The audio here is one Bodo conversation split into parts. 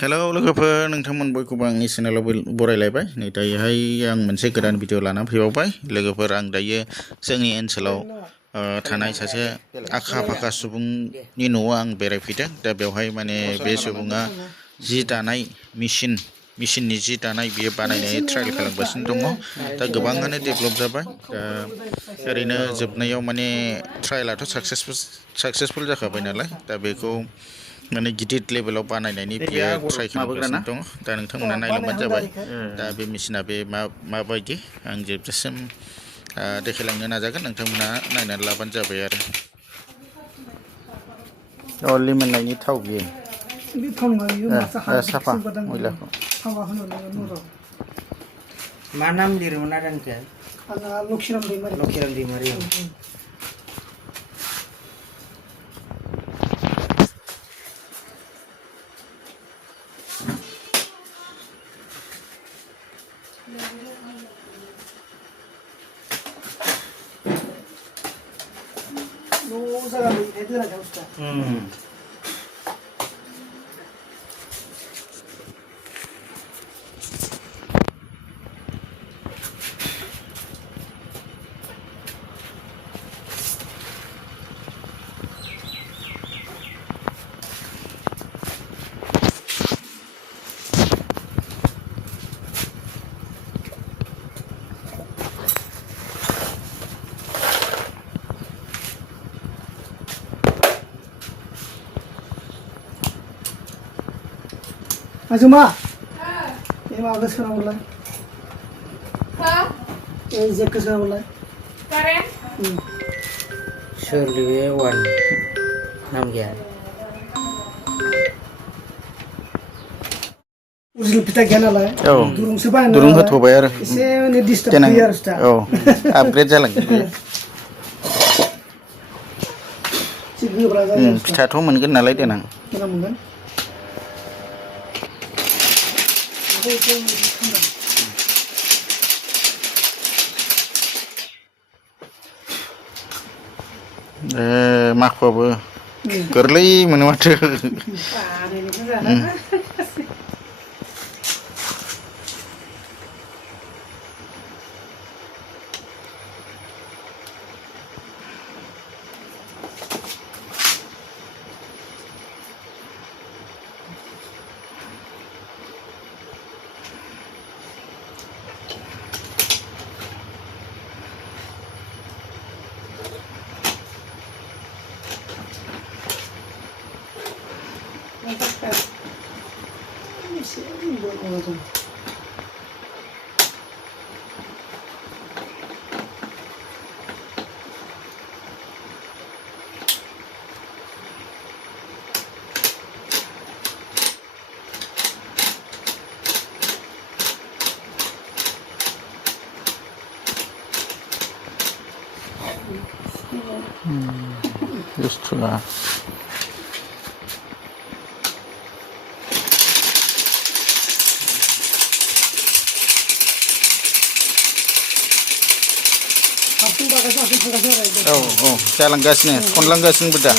हेलौ लोगोफोर नोंथांमोन बयखौबो आंनि चेनेलाव बरायलायबाय नै दायोहाय आं मोनसे गोदान भिडिअ लानानै फैबावबाय लोगोफोर आं दायो जोंनि ओनसोलाव थानाय सासे आखा फाखा सुबुंनि न'आव आं बेरायफैदों दा बेवहाय माने बे सुबुङा जि दानाय मेसिननि जि दानाय बियो बानायनाय ट्रायल खालामगासिनो दङ दा गोबाङानो डेभेलप जाबाय दा ओरैनो जोबनायाव माने ट्रायलाथ' साक्सेसफुल जाखाबाय नालाय दा बेखौ माने गिदिर लेभेलाव बानायनायनि बियो ट्राय खालामगासिनो दङ दा नोंथांमोना नायलांबानो जाबाय दा बे मेसिना बे माबायदि आं जोबजासिम देखायलांनो नाजागोन नोंथांमोना नायनानै लाबानो जाबाय आरो लिमोननायनि थाव बियो साफा मैलाखौ मा नाम लिरोमोन आदानिखौ लक्षिराम दैमारि Azuma, ini mau ke sana mulai. Ini ke sana mulai. Karen? Shirley Wan nam gya Uzil pita gana lah. Durung seban. Durung hoथ'बाय आरो एसे माने डिस्टार्ब होयो आरो दा आपग्रेड जालांगोन एसे गोब्रा जायो फिथाथ' मोनगोन नालाय देनां मोनगोन माखुआबो गोरलै मोनो माथो Justru jalangasnya, konlanggasnya beda.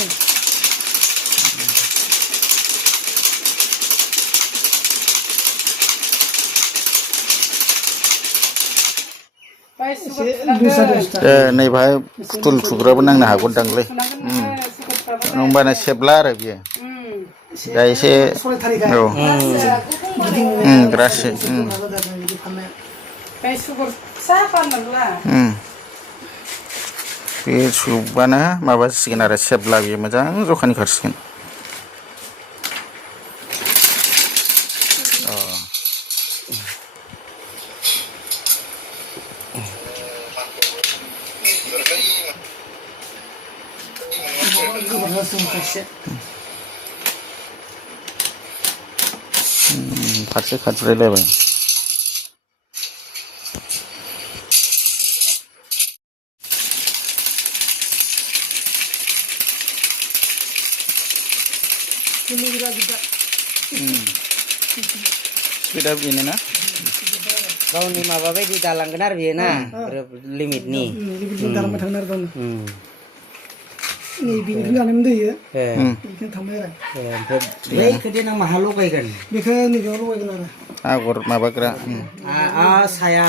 नै बाहाय फुथुल थुग्राबो नांनो हागौ दांलै होमबाना सेबला आरो बियो दा एसे ग्रासि बे सुबानो माबासिगोन आरो सेबला बियो मोजां जखानि खारसिगोन फारसे खारज्रायलायबाय स्पिडा बेनो ना गावनि माबा बायदि दालांगोन आरो बेयो ना लिमिटनि नै बेनिफ्राय लानानै दैयो ए बेनिफ्राय थांबाय आरो ओमफ्राय बैखौ देनां माहा लगायगोन बेखौ नैबेयाव लगायगोन आरो आगर माबाग्रा साया